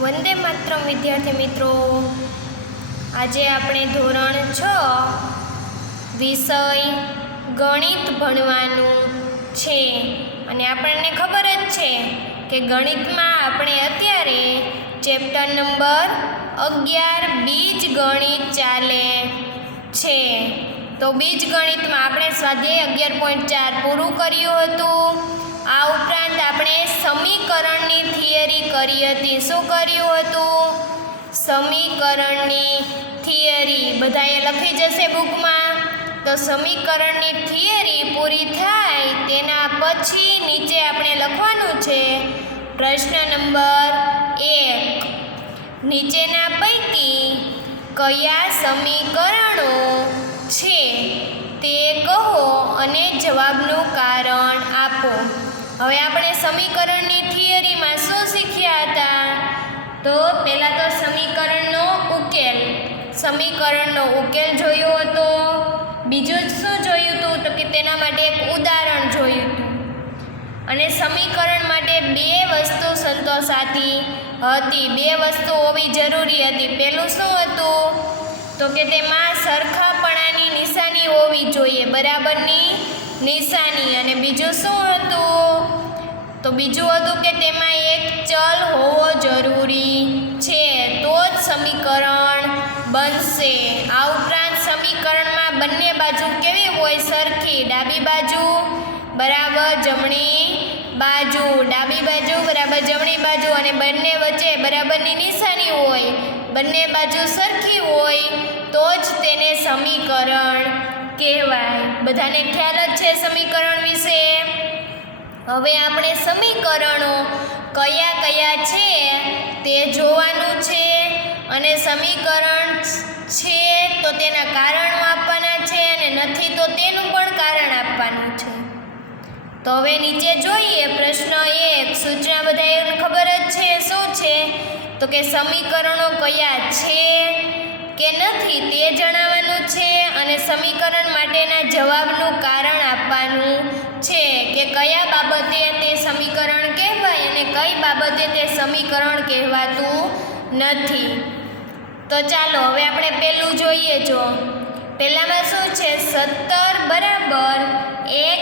વંદે માતરમ વિદ્યાર્થી મિત્રો, આજે આપણે ધોરણ 6 વિષય ગણિત ભણવાનું છે અને આપણને ખબર જ છે કે ગણિતમાં આપણે અત્યારે ચેપ્ટર નંબર 11 બીજ ગણિત ચાલે છે. તો બીજ ગણિતમાં આપણે સ્વાધ્યાય 11.4 પૂરું કર્યું હતું. આ ઉપરાંત આપણે સમીકરણની થિયરી કરી હતી. શું કર્યું હતું? સમીકરણની થિયરી બધાએ લખી જશે બુકમાં. તો સમીકરણની થિયરી પૂરી થાય તેના પછી નીચે આપણે લખવાનું છે પ્રશ્ન નંબર 1. નીચેના પૈકી કયા સમીકરણો છે તે કહો અને જવાબનું કારણ આપો. હવે આપણે સમીકરણની થિયરીમાં શું શીખ્યા હતા? તો પહેલાં તો સમીકરણનો ઉકેલ જોયો હતો. બીજું શું જોયું હતું? તો કે તેના માટે એક ઉદાહરણ જોયું હતું. અને સમીકરણ માટે બે વસ્તુ સંતોષાતી હતી. બે વસ્તુ હોવી જરૂરી હતી. પહેલું શું હતું? તો કે તેમાં સરખાપણાની નિશાની હોવી જોઈએ, બરાબરની નિશાની. અને બીજું શું હતું? તો બીજું હતું કે તેમાં એક ચલ હોવો જરૂરી છે, તો જ સમીકરણ બનશે. આ ઉપરાંત સમીકરણમાં બંને બાજુ કેવી હોય? સરખી. ડાબી બાજુ બરાબર જમણી બાજુ, ડાબી બાજુ બરાબર જમણી બાજુ, અને બંને વચ્ચે બરાબરની નિશાની હોય, બંને બાજુ સરખી હોય તો જ તેને સમીકરણ કહેવાય. બધાને ખ્યાલ જ છે સમીકરણ વિશે. હવે આપણે સમીકરણો કયા કયા છે તે જોવાનું છે, અને સમીકરણ છે તો તેના કારણો આપવાના છે, અને નથી તો તેનું પણ કારણ આપવાનું છે. તો હવે નીચે જોઈએ પ્રશ્ન 1. સૂચના બધાને ખબર જ છે. શું છે? તો કે સમીકરણો કયા છે કે નથી તે જણાવવાનું છે, અને સમીકરણ માટેના જવાબનું કારણ આપવાનું છે કે કયા બાબતે તે સમીકરણ કહેવાય અને કઈ બાબતે તે સમીકરણ કહેવાતું નથી. તો ચાલો હવે આપણે પહેલું જોઈએ. જો પહેલામાં શું છે? 17 બરાબર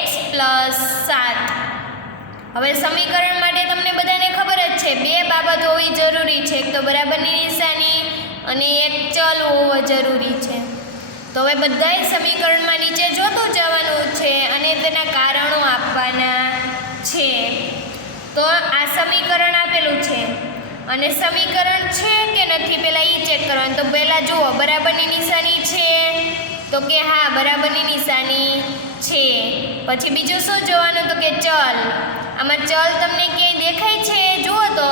x + 7. હવે સમીકરણ માટે તમને બધાને ખબર જ છે બે બાબત હોવી જરૂરી છે, એક તો બરાબરની નિશાની અને એક ચલ હોવો જરૂરી છે. તો હવે બધાય સમીકરણમાં નીચે જોતું જવાનું છે અને તેના કારણો આપવાના છે. તો આ સમીકરણ આપેલું છે અને સમીકરણ છે કે નથી પહેલાં એ ચેક કરવાનું. તો પહેલાં જુઓ બરાબરની નિશાની છે, તો કે હા બરાબરની નિશાની છે. પછી બીજું શું જોવાનું? તો કે ચલ. આમાં ચલ તમને ક્યાંય દેખાય છે? જુઓ તો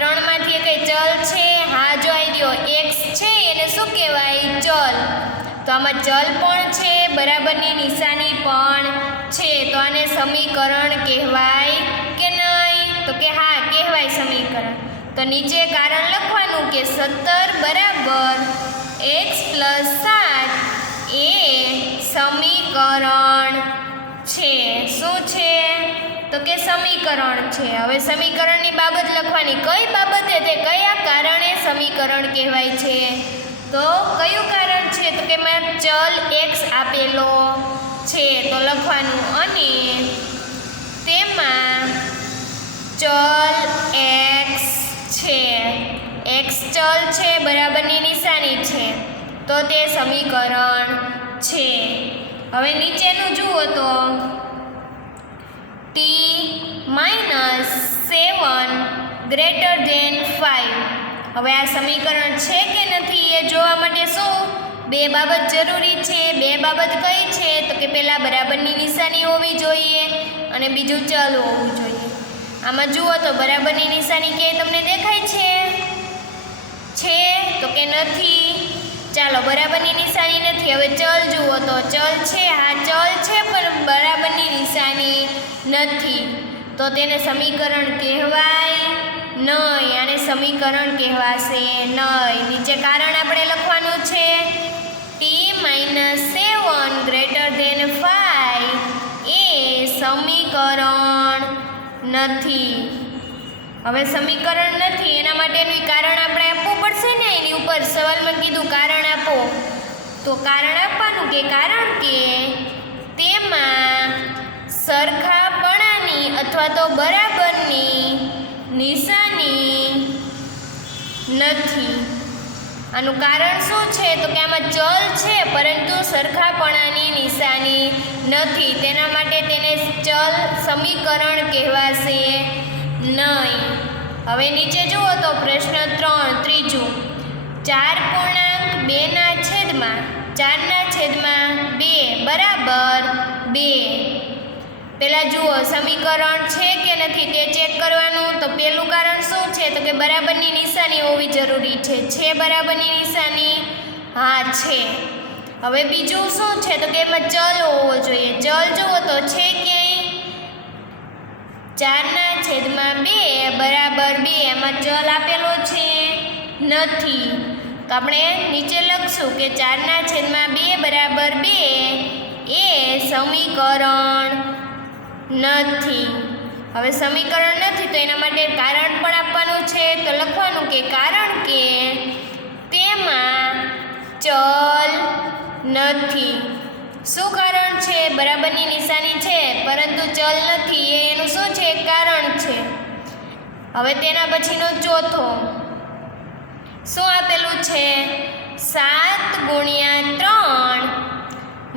3 માંથી કઈ ચલ છે? હા જો આવી ગયો x છે, એને શું કહેવાય? ચલ. તો આમાં ચલ પણ છે, બરાબરની નિશાની પણ છે, તો આને સમીકરણ કહેવાય કે નહીં? તો કે હા કહેવાય સમીકરણ. તો નીચે કારણ લખવાનું કે 17 બરાબર x + 7 એ સમીકરણ છે. શું છે? તો કે સમીકરણ છે. હવે સમીકરણની બાબત લખવાની. કઈ બાબતે તે કયા કારણે સમીકરણ કહેવાય છે? તો કયું કારણ છે? તો કે મેં ચલ x આપેલો છે તો લખવાનું, અને તેમાં ચલ x છે, x ચલ છે, બરાબરની નિશાની છે, તો તે સમીકરણ છે. હવે નીચેનું જુઓ તો t - 7 > 5. હવે આ સમીકરણ છે કે નથી એ જોવા માટે શું બે બાબત જરૂરી છે? બે બાબત કઈ છે? તો કે પહેલાં બરાબરની નિશાની હોવી જોઈએ અને બીજું ચલ હોવું જોઈએ. આમાં જુઓ તો બરાબરની નિશાની ક્યાંય તમને દેખાય છે? તો કે નથી. ચાલો બરાબરની નિશાની નથી. હવે ચલ જુઓ તો ચલ છે, હા ચલ છે પણ બરાબરની નિશાની નથી, તો તેને સમીકરણ કહેવાય નહીં, આને સમીકરણ કહેવાશે નહીં. નીચે કારણ આપણે લખવાનું છે t - 7 > 5 એ સમીકરણ નથી. હવે સમીકરણ નથી એના માટેનું કારણ આપણે આપવું પડશે ને. એની ઉપર સવાલમાં કીધું કારણ આપો, તો કારણ આપવાનું કે કારણ કે તેમાં સરખાપણાની અથવા તો બરાબરની નિશાની નથી. આનું કારણ શું છે તો કે આમાં ચલ છે પરંતુ સરખાપણાની નિશાની નથી, તેના માટે તેને ચલ સમીકરણ કહેવાશે નહીં. હવે નીચે જુઓ તો પ્રશ્ન 3 ત્રીજું, 4/4/2 બરાબર 2. પહેલાં જુઓ સમીકરણ છે કે નથી તે ચેક કરવાનું. તો પહેલું કારણ શું છે તો કે બરાબરની નિશાની હોવી જરૂરી છે. છે બરાબરની નિશાની? હા છે. હવે બીજું શું છે તો કે એમાં ચલ હોવો જોઈએ. ચલ જુઓ તો છે ક્યાંય 4/2 બરાબર 2, એમાં ચલ આપેલો છે નથી. તો આપણે નીચે લખશું કે 4/2 બરાબર 2 એ સમીકરણ નથી. હવે સમીકરણ નથી તો એના માટે કારણ પણ આપવાનું છે. તો લખવાનું કે કારણ કે તેમાં ચલ નથી. શું કારણ છે? બરાબરની નિશાની છે પરંતુ ચલ નથી, એ એનું શું છે? કારણ છે. હવે તેના પછીનો ચોથો શું આપેલું છે? 7/3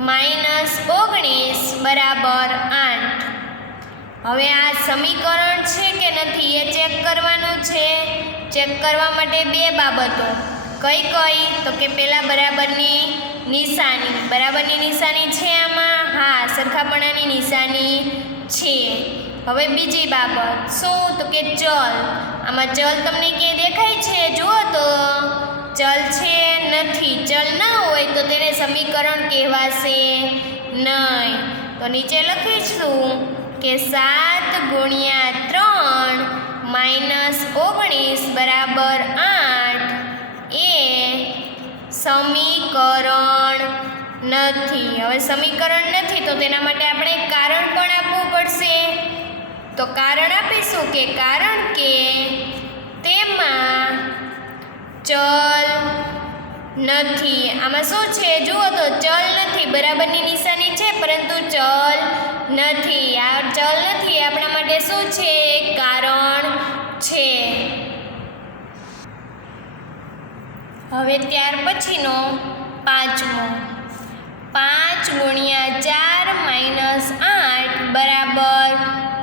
-19 બરાબર 8. હવે આ સમીકરણ છે કે નથી એ ચેક કરવાનું છે. ચેક કરવા માટે બે બાબતો. કઈ કઈ? તો કે પહેલાં બરાબરની નિશાની. બરાબરની નિશાની છે આમાં? હા, સરખાપણાની નિશાની છે. હવે બીજી બાબત શું? તો કે ચલ. આમાં ચલ તમને ક્યાંય દેખાય છે? જુઓ તો ચલ છે નથી. ચલ ના હોય તો તેને સમીકરણ કહેવાશે નહીં. તો નીચે લખીશું કે 7/3 -19 બરાબર 8 એ સમીકરણ નથી. હવે સમીકરણ નથી તો તેના માટે આપણે કારણ પણ આપવું પડશે. તો કારણ આપીશું કે કારણ કે તેમાં ચલ નથી. આમાં શું છે? જુઓ તો ચલ નથી. બરાબરની નિશાની છે પરંતુ ચલ નથી. આ ચલ નથી આપણા માટે શું છે? કારણ છે. હવે ત્યાર પછીનો પાંચમો, 5/4 -8 બરાબર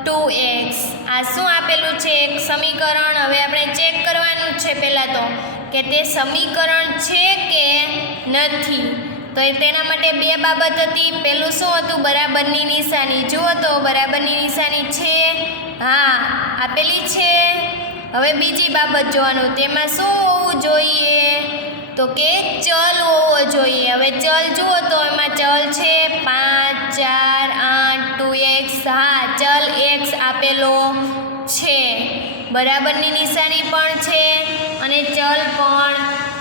2x. આ શું આપેલું છે? એક સમીકરણ. હવે આપણે ચેક કરવાનું છે પહેલાં તો કે તે સમીકરણ છે કે નથી. તો તેના માટે બે બાબત હતી. પહેલું શું હતું? બરાબરની નિશાની. જુઓ તો બરાબરની નિશાની છે, હા આપેલી છે. હવે બીજી બાબત જોવાનું, તેમાં શું હોવું જોઈએ? તો કે ચલ હોવો જોઈએ. હવે ચલ જુઓ તો એમાં ચલ છે 5, 4, 8, 2x. હા, ચલ x આપેલો છે. બરાબરની નિશાની પણ છે અને ચલ પણ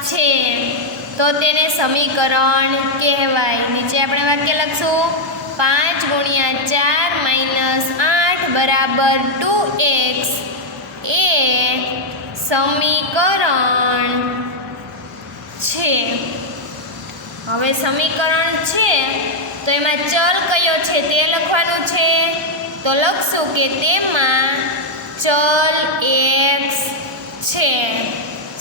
છે. તો તેને સમીકરણ કહેવાય. નીચે આપણે વાક્ય લખશું 5/4 -8 બરાબર 2x એ સમીકરણ છે. હવે સમીકરણ છે તો એમાં ચલ કયો છે તે લખવાનું છે. તો લખશું કે તેમાં ચલ x છે.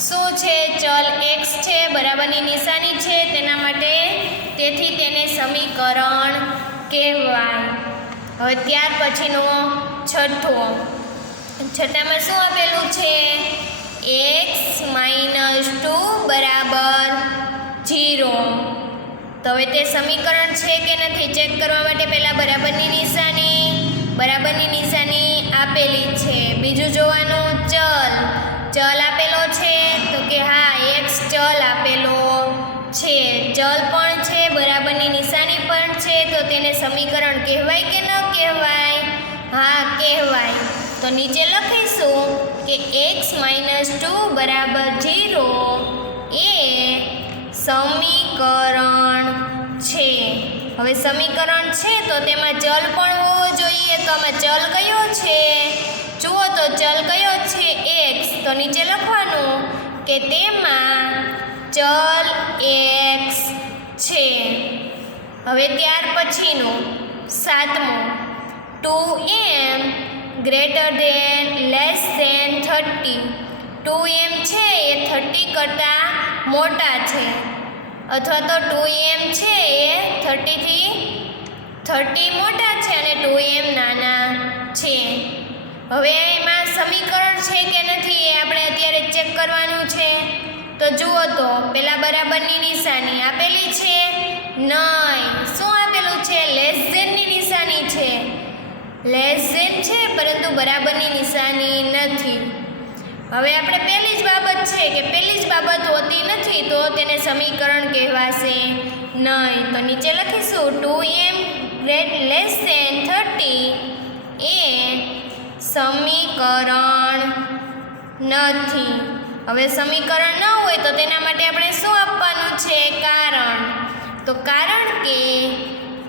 શું છે? ચલ x છે. બરાબરની નિશાની છે તેના માટે, તેથી તેને સમીકરણ કહેવાય. હવે ત્યાર પછીનો છઠ્ઠામાં શું આપેલું છે? x -2 બરાબર 0. તો હવે તે સમીકરણ છે કે નથી ચેક કરવા માટે પહેલાં બરાબરની નિશાની આપેલી છે. બીજું જોવાનું ચલ આપેલો છે તો કે હા x ચલ આપેલો છે. ચલ પણ છે, બરાબરની નિશાની પણ છે. તો તેને સમીકરણ કહેવાય કે ન કહેવાય? હા કહેવાય. તો નીચે લખીશું કે x -2 બરાબર 0 એ સમીકરણ છે. હવે સમીકરણ છે તો તેમાં ચલ પણ હોવો જોઈએ. તો આમાં ચલ કયો છે? જુઓ તો ચલ કયો છે x, તો નીચે લખવાનું કે તેમાં ચલ x છે. હવે ત્યાર પછીનું 7મું 2m greater than less than 30. 2m છે એ 30 કરતાં મોટા છે અથવા તો 2m છે એ 30 મોટા છે અને 2m નાના છે. હવે એમાં સમીકરણ છે કે નથી એ આપણે અત્યારે ચેક કરવાનું છે. તો જુઓ તો પહેલાં બરાબરની નિશાની આપેલી છે નહીં, શું આપેલું છે લેસ ધેનની નિશાની છે. લેસ ધેન છે પરંતુ બરાબરની નિશાની નથી. હવે આપણે પહેલી જ બાબત છે કે પહેલી જ બાબત હોતી નથી તો તેને સમીકરણ કહેવાશે નહીં. તો નીચે લખીશું 2m લેસ ધેન 30 એ સમીકરણ નથી. હવે સમીકરણ ન હોય તો તેના માટે આપણે શું આપવાનું છે કારણ. તો કારણ કે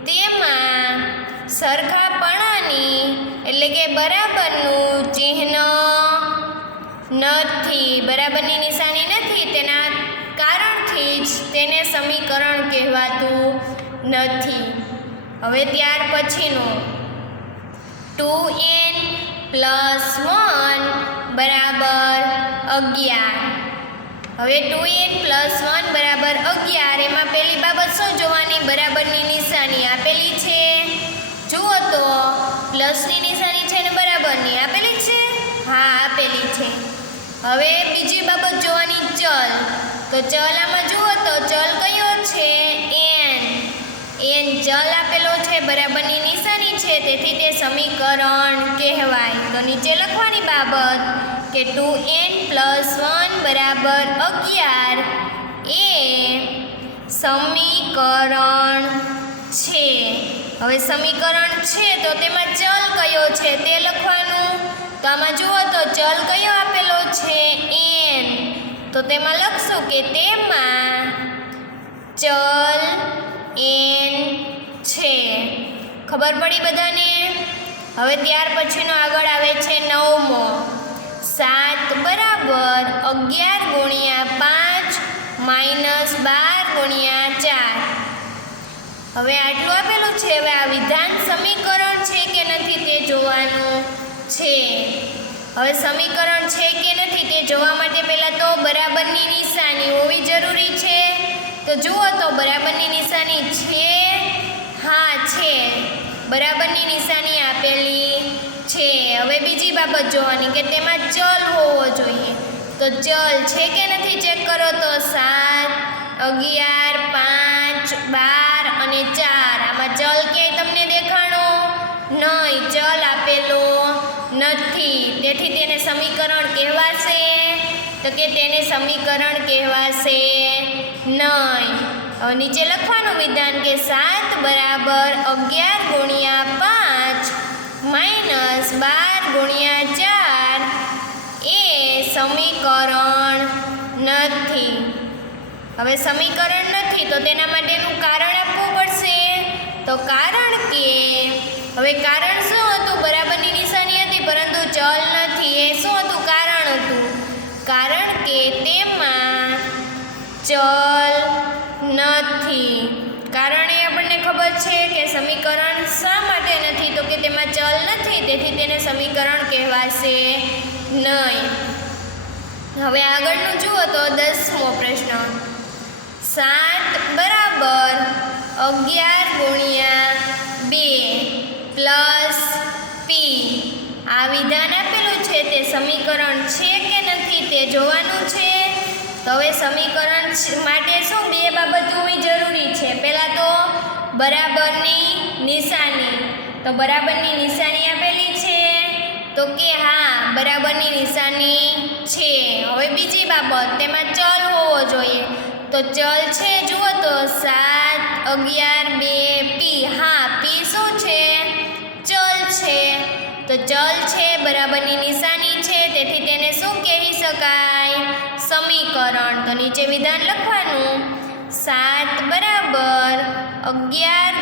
તેમાં સરખાપણાની એટલે કે બરાબરનું ચિહ્ન નથી, બરાબરની નિશાની નથી, તેના કારણથી જ તેને સમીકરણ કહેવાતું નથી. હવે ત્યાર પછીનું 2n + 1 બરાબર 11. હવે 2n + 1 બરાબર 11 એમાં પહેલી બાબત શું જોવાની, બરાબરની નિશાની આપેલી છે. જુઓ તો પ્લસની નિશાની છે ને બરાબરની આપેલી છે, હા આપેલી છે. હવે બીજી બાબત જોવાની ચલ. તો ચલ આમાં જુઓ તો ચલ કયો છે n ચલ આપેલો છે, બરાબરની નિશાની છે, તેથી તે સમીકરણ કહેવાય. તો નીચે લખવાની બાબત કે 2n + 1 બરાબર 11 એ સમીકરણ છે. હવે સમીકરણ છે તો તેમાં ચલ કયો છે તે લખવાનું. તો આમાં જુઓ તો ચલ કયો આપેલો છે n, તો તેમાં લખશું કે તેમાં ચલ n છે. ખબર પડી બધાને. હવે ત્યાર પછીનો આગળ આવે છે 9મો 7 બરાબર 11 × 5 - 12 × 4. હવે આટલું આપેલું છે. હવે આ વિધાન સમીકરણ છે કે નથી તે જોવાનું છે. હવે સમીકરણ છે કે નથી તે જોવા માટે પહેલાં તો બરાબરની નિશાની હોવી જરૂરી છે. તો જુઓ તો બરાબરની નિશાની છે, હા છે, બરાબરની નિશાની આપેલી છે. હવે બીજી બાબત જોવાની કે તેમાં ચલ હોવો જોઈએ. તો ચલ છે કે નથી ચેક કરો તો 7 11 5 12 અને 4 આમાં ચલ ક્યાંય તમને દેખાણો નહીં, ચલ આપેલો નથી, તેથી તેને સમીકરણ કહેવાશે તો કે તેને સમીકરણ કહેવાશે નહીં. હવે નીચે લખવાનું વિધાન કે 7 બરાબર 11 × 5 - 12 × 4 એ સમીકરણ નથી. હવે સમીકરણ નથી તો તેના માટેનું કારણ આપવું પડશે. તો કારણ કે હવે કારણ શું હતું, બરાબરની નિશાની હતી પરંતુ ચલ નથી. એ શું હતું, કારણ હતું. કારણ કે તેમાં ચલ નથી. કારણ એ આપણને ખબર છે કે સમીકરણ શા માટે નથી, તો કે તેમાં ચલ નથી, તેથી તેને સમીકરણ કહેવાશે નહીં. હવે આગળનું જુઓ તો 10મો પ્રશ્ન 7 બરાબર 11 × 2 + p. આ વિધાન આપેલું છે તે સમીકરણ છે કે નથી તે જોવાનું છે. તો હવે સમીકરણ માટે શું બે બાબત હોવી જરૂરી છે. પહેલાં તો બરાબરની નિશાની. તો બરાબરની નિશાની આપેલી છે તો કે હા બરાબરની નિશાની છે. હવે બીજી બાબત તેમાં ચલ હોવો જોઈએ. તો ચલ છે જુઓ તો 7 11 2 p. હા p શું છે, ચલ છે. તો ચલ છે, બરાબરની નિશાની છે, તેથી તેને શું કહી શકાય, સમીકરણ. તો નીચે વિધાન લખવાનું 7 બરાબર 11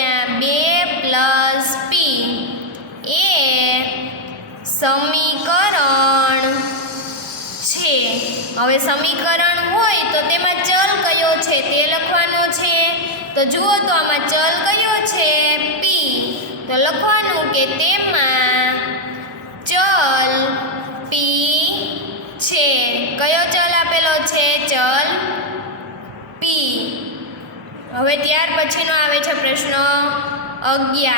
× 2 + p એ સમીકરણ છે. હવે સમીકરણ હોય તો તેમાં ચલ કયો છે તે લખવાનો છે. તો જુઓ તો આમાં ચલ કયો છે? પી. તો લખવાનું કે તેમાં ચલ પી છે. કયો ચલ આપેલો છે? ચલ પી. હવે ત્યાર પછીનો આવે છે પ્રશ્ન 11.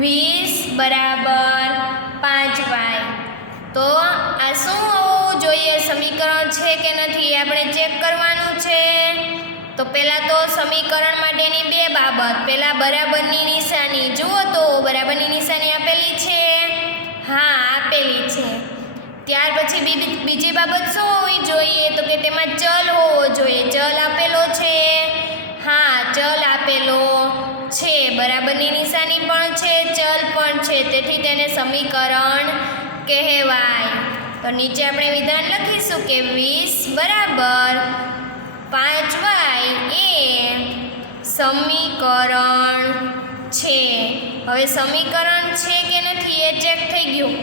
20 બરાબર 5y. તો આ શું હોવું જોઈએ? સમીકરણ છે કે નથી આપણે ચેક કરવાનું છે. તો પહેલાં તો સમીકરણ માટેની બે બાબત. પહેલાં બરાબરની નિશાની. જુઓ તો બરાબરની નિશાની આપેલી છે? હા, આપેલી છે. ત્યાર પછી બીજી બાબત શું હોવી જોઈએ? તો કે તેમાં ચલ હોવો જોઈએ. ચલ આપેલો છે? હા, ચલ આપેલો છે. બરાબરની નિશાની પણ છે, ચલ પણ છે, તેથી તેને સમીકરણ કહેવાય. તો નીચે આપણે વિધાન લખીશું કે 20 બરાબર 5y એ સમીકરણ છે. હવે સમીકરણ છે કે નથી એ ચેક થઈ ગયું.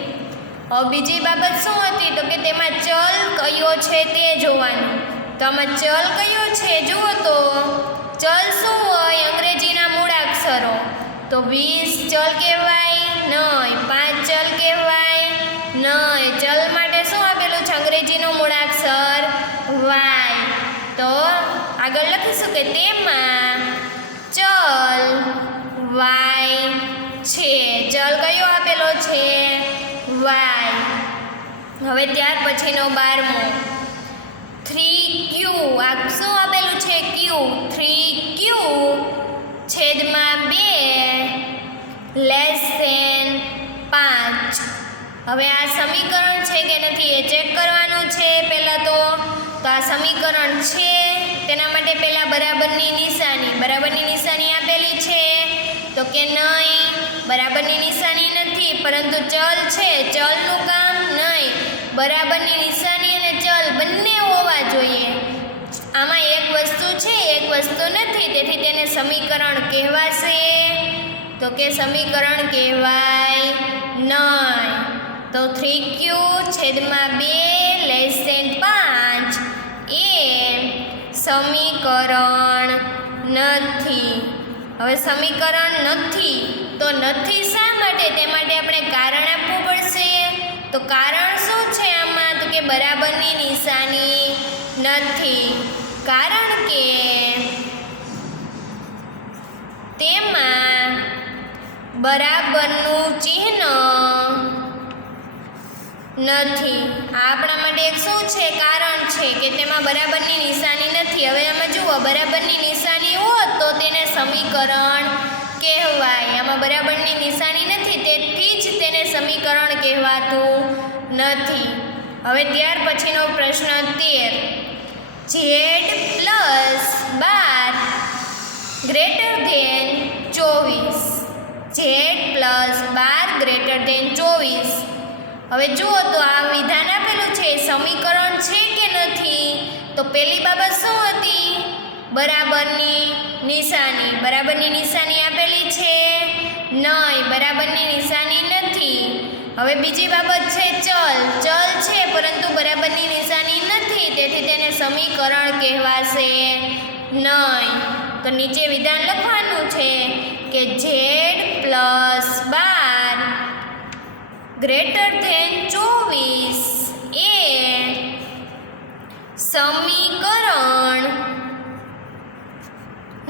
હવે બીજી બાબત શું હતી? તો કે તેમાં ચલ કયો છે તે જોવાનું. તો આમાં ચલ કયો છે? જુઓ તો ચલ શું હોય? અંગ્રેજીના મૂળાક્ષરો. તો 20 ચલ કહેવાય? નહીં. 5 ચલ કહેવાય? નહીં. ચલ માટે શું આપેલું છે? અંગ્રેજીનો મૂળાક્ષર y. તો આગળ લખીશું કે તેમાં ચલ y છે. ચલ કયો આપેલો છે? y. હવે ત્યાર પછીનો 12મો 3q. આ શું આપેલું છે? q. 3q છેદમાં 2 લેસ ધેન 5. હવે આ સમીકરણ છે કે નથી એ ચેક કરવાનું છે. પહેલાં તો આ સમીકરણ છે તેના માટે પહેલાં બરાબરની નિશાની. બરાબરની નિશાની આપેલી છે? તો કે નહીં, બરાબરની નિશાની નથી, પરંતુ ચલ છે. ચલનું કામ નહીં. બરાબરની નિશાની અને ચલ બંને હોવા જોઈએ. આમાં એક વસ્તુ છે, એક વસ્તુ નથી, તેથી તેને સમીકરણ કહેવાશે? તો કે સમીકરણ કહેવાય નહીં. તો 3q છેદમાં 2 લેસ ધેન 5 એ સમીકરણ નથી. હવે સમીકરણ નથી તો નથી શા માટે? તે માટે આપણે કારણ આપવું પડશે. તો કારણ શું છે આમાં? તો કે બરાબરની નિશાની નથી. કારણ કે તેમાં બરાબરનું ચિહ્ન નથી. આ આપણા માટે એક શું છે? કારણ છે કે તેમાં બરાબરની નિશાની નથી. હવે આમાં જુઓ, બરાબરની નિશાની હોત તો તેને સમીકરણ કહેવાય. આમાં બરાબરની નિશાની નથી, તેથી જ તેને સમીકરણ કહેવાતું નથી. હવે ત્યાર પછીનો પ્રશ્ન 13. z + 12 greater than 24. z + 12 greater than 24. હવે જુઓ તો આ વિધાન આપેલું છે, સમીકરણ છે કે નથી? તો પહેલી બાબત શું હતી? બરાબરની નિશાની. બરાબરની નિશાની આપેલી છે? નહીં, બરાબરની નિશાની નથી. હવે બીજી બાબત છે ચલ. ચલ છે પરંતુ બરાબરની નિશાની નથી, તેથી તેને સમીકરણ કહેવાશે નહીં. તો નીચે વિધાન લખવાનું છે કે z + 12 ગ્રેટર ધેન 24 એ સમીકરણ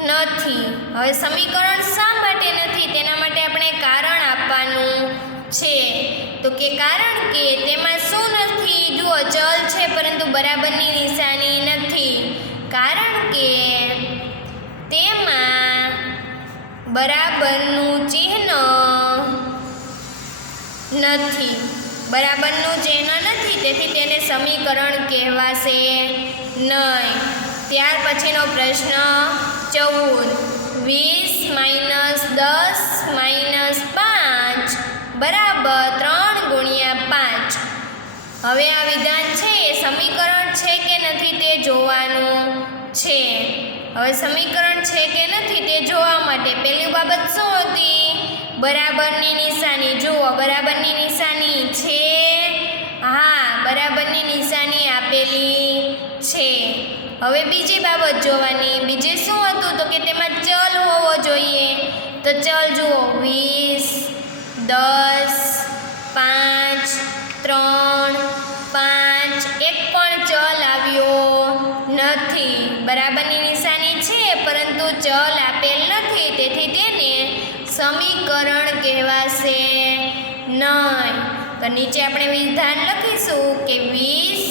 નથી. હવે સમીકરણ શા માટે નથી તેના માટે આપણે કારણ આપવાનું છે. તો કે કારણ કે તેમાં શું નથી? જુઓ, ચલ છે પરંતુ બરાબરની નિશાની નથી. કારણ કે તેમાં બરાબરનું ચિહ્ન નથી. બરાબરનું ચિહ્ન નથી, તેથી તેને સમીકરણ કહેવાશે નહીં. ત્યાર પછીનો પ્રશ્ન 14. 20 - 10 - 5 બરાબર 3 × 5. હવે આ વિધાન છે એ સમીકરણ છે કે નથી તે જોવાનું છે. હવે સમીકરણ છે કે નથી તે જોવા માટે પહેલી બાબત શું હતી? બરાબરની નિશાની. જુઓ બરાબરની નિશાની છે. હા, બરાબરની નિશાની આપેલી છે. હવે બીજી બાબત જોવાની. બીજે શું હતું તો કે તેમાં ચલ હોવો જોઈએ. તો ચલ જુઓ 20, 10, 5, 3, 5, એક પણ ચલ આવ્યો નથી. બરાબરની નિશાની છે પરંતુ ચલ આપેલ નથી, તેથી તેને સમીકરણ કહેવાશે નહીં. તો નીચે આપણે વિધાન લખીશું કે 20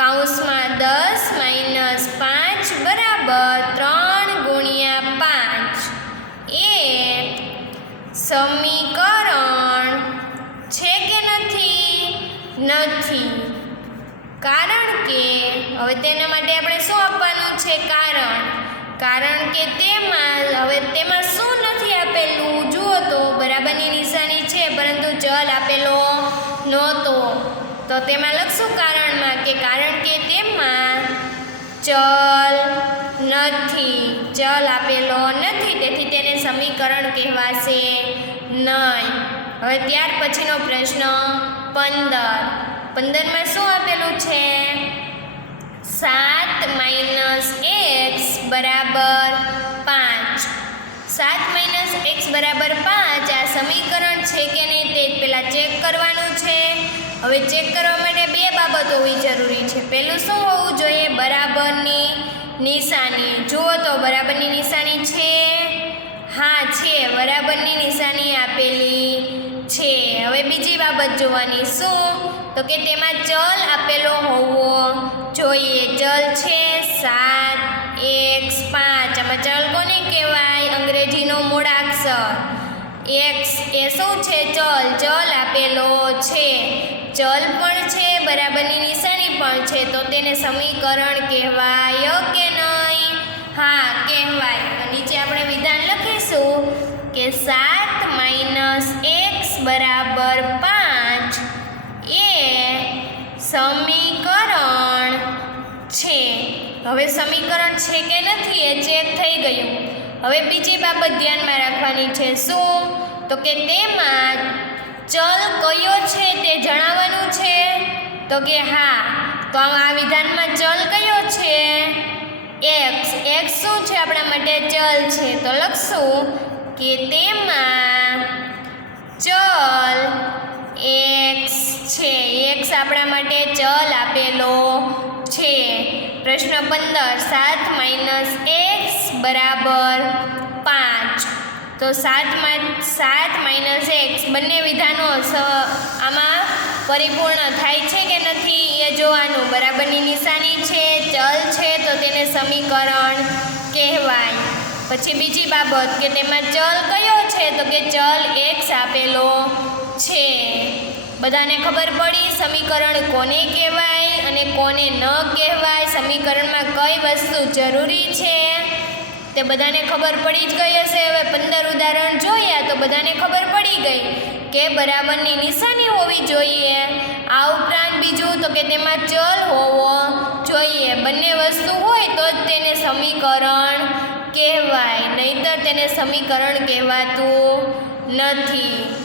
કૌંસમાં 10 - 5 બરાબર 3 × 5 એ સમીકરણ છે કે નથી? નથી. કારણ કે હવે તેના માટે આપણે શું આપવાનું છે? કારણ કે તેમાં શું નથી આપેલું? જુઓ તો બરાબરની નિશાની છે પરંતુ ચલ આપેલો નહોતો. તો તેમાં લખશું કારણમાં કે કારણ કે તેમાં ચલ નથી, ચલ આપેલો નથી, તેથી તેને સમીકરણ કહેવાશે નહીં. હવે ત્યાર પછીનો પ્રશ્ન 15માં શું આપેલું છે? 7 - x બરાબર 5. 7 - x બરાબર 5 આ સમીકરણ છે કે નહીં તે પહેલાં ચેક કરવાનું છે. હવે ચેક કરવા માટે બે બાબત હોવી જરૂરી છે. પહેલું શું હોવું જોઈએ? બરાબરની નિશાની. જુઓ તો બરાબરની નિશાની છે. હા છે, બરાબરની નિશાની આપેલી છે. હવે બીજી બાબત જોવાની. શું તો કે તેમાં ચલ આપેલો હોવો જોઈએ. ચલ છે 7, x, 5. આમાં ચલ કોને કહેવાય? અંગ્રેજીનો મૂળાક્ષર x એ શું છે? ચલ આપેલો છે. ચલ પણ છે, બરાબરની નિશાની પણ છે, તો તેને સમીકરણ કહેવાય કે નહીં? હા, કહેવાય. તો નીચે આપણે વિધાન લખીશું કે 7 - x બરાબર 5 એ સમીકરણ છે. હવે સમીકરણ છે કે નથી એ ચેક થઈ ગયું. હવે બીજી બાબત ધ્યાનમાં રાખવાની છે. શું તો કે તેમાં ચલ કયો છે તે જણાવવાનું છે. તો કે હા, તો આ વિધાનમાં ચલ કયો છે? x. શું છે? આપણા માટે ચલ છે. તો લખશું કે તેમાં ચલ x છે. x આપણા માટે ચલ આપેલો છે. પ્રશ્ન 15 7 - x બરાબર 5. તો 7 - x બંને વિધાનો આમાં પરિપૂર્ણ થાય છે કે નથી એ જોવાનું. બરાબરની નિશાની છે, ચલ છે, તો તેને સમીકરણ કહેવાય. પછી બીજી બાબત કે તેમાં ચલ કયો છે? તો કે ચલ x આપેલો છે. બધાને ખબર પડી સમીકરણ કોને કહેવાય અને કોને ન કહેવાય, સમીકરણમાં કઈ વસ્તુ જરૂરી છે તે બધાને ખબર પડી જ ગઈ હશે. હવે 15 ઉદાહરણ જોયા તો બધાને ખબર પડી ગઈ કે બરાબરની નિશાની હોવી જોઈએ. આ ઉપરાંત બીજું તો કે તેમાં ચલ હોવો જોઈએ. બંને વસ્તુ હોય તો જ તેને સમીકરણ કહેવાય, નહીંતર તેને સમીકરણ કહેવાતું નથી.